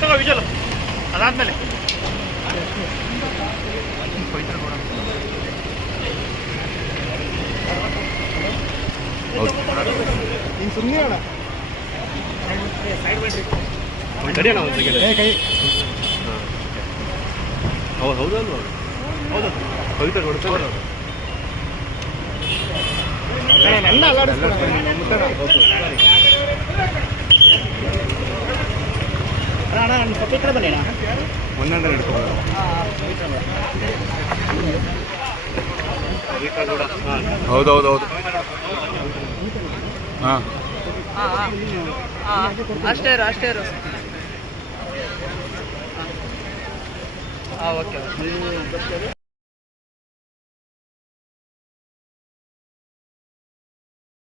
ತಗೋ ವಿಜಲ್ ಅದಾದ್ಮೇಲೆ ನೀನು ಸುಮ್ಮನೆ ಅಣ್ಣ ಸೈಡ್ ಮಾಡಿ ಕೈ. ಹೌದು ಹೌದಲ್ವ? ಹೌದು. ಕವಿತಾ ಕೊಡ್ತಾರೆ ನನ್ನ ಅಣ್ಣ ನನ್ನ ಸ್ವಲ್ಪ ಈ ಕಡೆ ಬನ್ನಿ ಅಣ್ಣ. ಒಂದೊಂದೇ ಹಿಡ್ಕೊಂಡು ಕವಿತಾ ಕೂಡ ಹಾಂ ಹೌದೌದು ಹೌದು. ಹಾಂ. ಅಷ್ಟೇ ಅಷ್ಟೇ ಇರು. ಹಾಂ ಓಕೆ